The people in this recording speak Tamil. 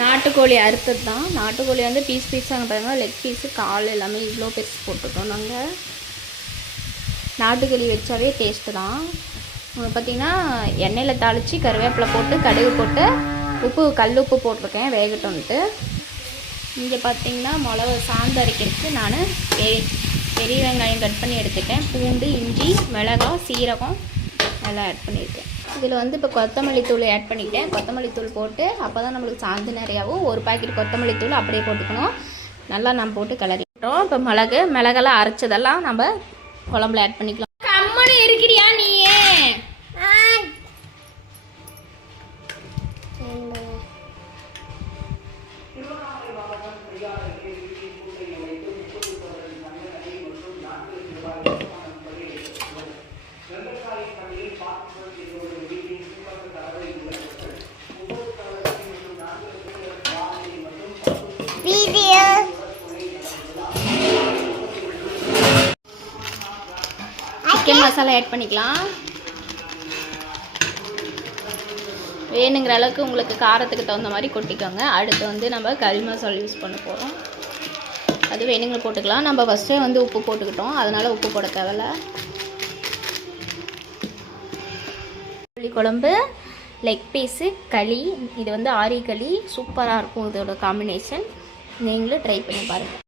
நாட்டுக்கோழி அறுத்தது தான். நாட்டுக்கோழி வந்து பீஸாக பாருங்கள், லெக் பீஸு கால் எல்லாமே இவ்வளோ பெருசு போட்டுட்டோம் நாங்கள். நாட்டுக்கோழி வச்சாவே டேஸ்ட்டு தான். பார்த்திங்கன்னா எண்ணெயில் தாளித்து கருவேப்பிலை போட்டு கடுகு போட்டு உப்பு கல் உப்பு போட்டிருக்கேன் வேகட்டோன்ட்டு. இங்கே பார்த்திங்கன்னா மிளகு சாந்து அரைக்கிறதுக்கு நான் பெரிய வெங்காயம் கட் பண்ணி எடுத்துட்டேன். பூண்டு, இஞ்சி, மிளகாய், சீரகம் எல்லாம் ஆட் பண்ணியிருக்கேன். இதில் வந்து இப்போ கொத்தமல்லி தூள் ஆட் பண்ணிக்கிட்டேன். கொத்தமல்லி தூள் போட்டு அப்போ தான் நம்மளுக்கு சாந்து நிறையாவும். ஒரு பாக்கெட் கொத்தமல்லி தூள் அப்படியே போட்டுக்கணும். நல்லா நம்ம போட்டு கிளறிட்டோம். இப்போ மிளகெல்லாம் அரைச்சதெல்லாம் நம்ம குழம்புல ஆட் பண்ணிக்கலாம். கம்மனு இருக்கிறியா நீயே? சிக்கன் மசாலா ஆட் பண்ணிக்கலாம். வேணுங்கிற அளவுக்கு உங்களுக்கு காரத்துக்கு தகுந்த மாதிரி கொட்டிக்கோங்க. அடுத்து வந்து நம்ம கறி மசாலா யூஸ் பண்ண போகிறோம். அது வேணுங்கிற போட்டுக்கலாம். நம்ம ஃபஸ்ட்டே வந்து உப்பு போட்டுக்கிட்டோம், அதனால் உப்பு போட தேவையில்ல. கோழி குழம்பு, லெக் பீஸு, களி. இது வந்து ஆரி களி சூப்பராக இருக்கும். இதோட காம்பினேஷன் நீங்களும் ட்ரை பண்ணி பாருங்கள்.